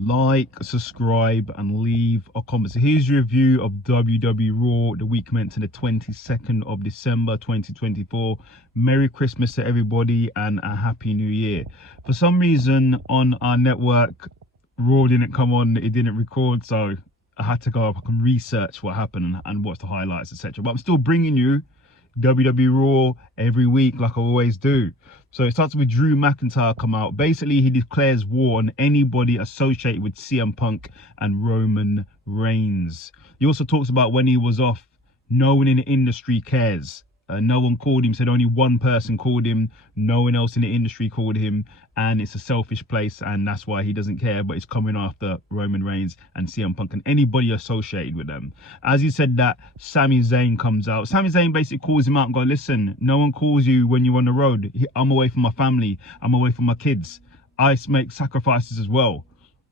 Like, subscribe, and leave a comment. So here's your review of WWE Raw, the week commencing the 22nd of December 2024. Merry Christmas to everybody and a Happy New Year. For some reason on our network, Raw didn't come on, it didn't record, so I had to go up and research what happened and watch the highlights, etc. But I'm still bringing you WWE Raw every week like I always do. So it starts with Drew McIntyre come out. Basically, he declares war on anybody associated with CM Punk and Roman Reigns. He also talks about when he was off, no one in the industry cares. No one called him, said only one person called him. No one else in the industry called him. And it's a selfish place, and that's why he doesn't care. But it's coming after Roman Reigns and CM Punk and anybody associated with them. As he said that, Sami Zayn comes out. Sami Zayn basically calls him out and goes, listen, no one calls you when you're on the road. I'm away from my family. I'm away from my kids. I make sacrifices as well.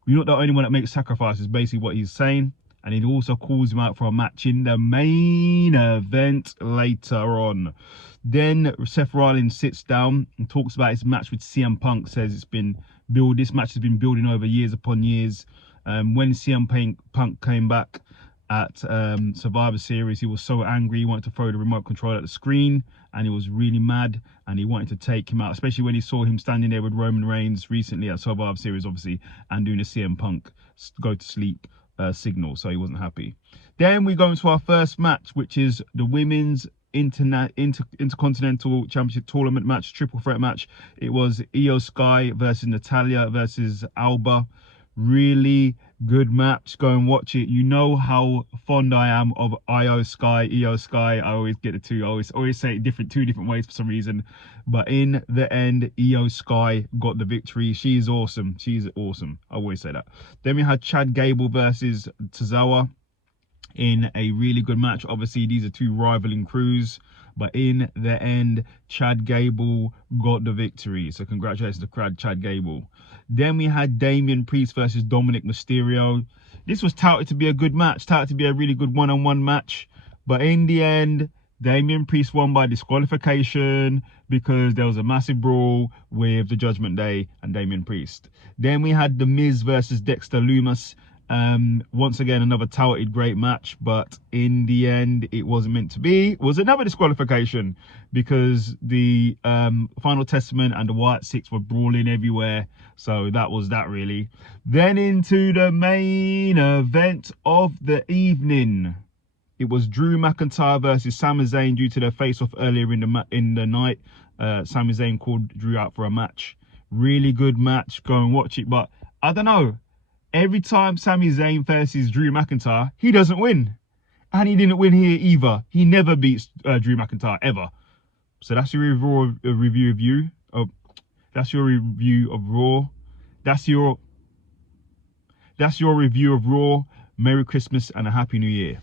You're not the only one that makes sacrifices, basically what he's saying. And he also calls him out for a match in the main event later on. Then Seth Rollins sits down and talks about his match with CM Punk. Says this match has been building over years upon years. When CM Punk came back at Survivor Series, he was so angry. He wanted to throw the remote control at the screen, and he was really mad, and he wanted to take him out, especially when he saw him standing there with Roman Reigns recently at Survivor Series, obviously, and doing a CM Punk go to sleep signal, so he wasn't happy. Then we go into our first match, which is the women's intercontinental championship tournament match, triple threat match. It was Io Sky versus Natalia versus Alba. Really good match. Go and watch it. You know how fond I am of Io Sky. I always get the two. I always say it two different ways for some reason. But in the end, Io Sky got the victory. She's awesome. She's awesome. I always say that. Then we had Chad Gable versus Tozawa in a really good match. Obviously, these are two rivaling crews, but in the end, Chad Gable got the victory. So congratulations to Chad Gable. Then we had Damian Priest versus Dominic Mysterio. This was touted to be a good match, touted to be a really good one-on-one match. But in the end, Damian Priest won by disqualification because there was a massive brawl with the Judgment Day and Damian Priest. Then we had The Miz versus Dexter Lumis. Once again, another touted great match, but in the end it wasn't meant to be. It was another disqualification because the Final Testament and the White Six were brawling everywhere, so that was that really. Then into the main event of the evening, it was Drew McIntyre versus Sami Zayn due to their face-off earlier in the night. Sami Zayn called Drew out for a match. Really good match. Go and watch it. But I don't know, every time Sami Zayn faces Drew McIntyre, he doesn't win. And he didn't win here either. He never beats Drew McIntyre, ever. So that's your review of you. That's your review of Raw. That's your review of Raw. Merry Christmas and a Happy New Year.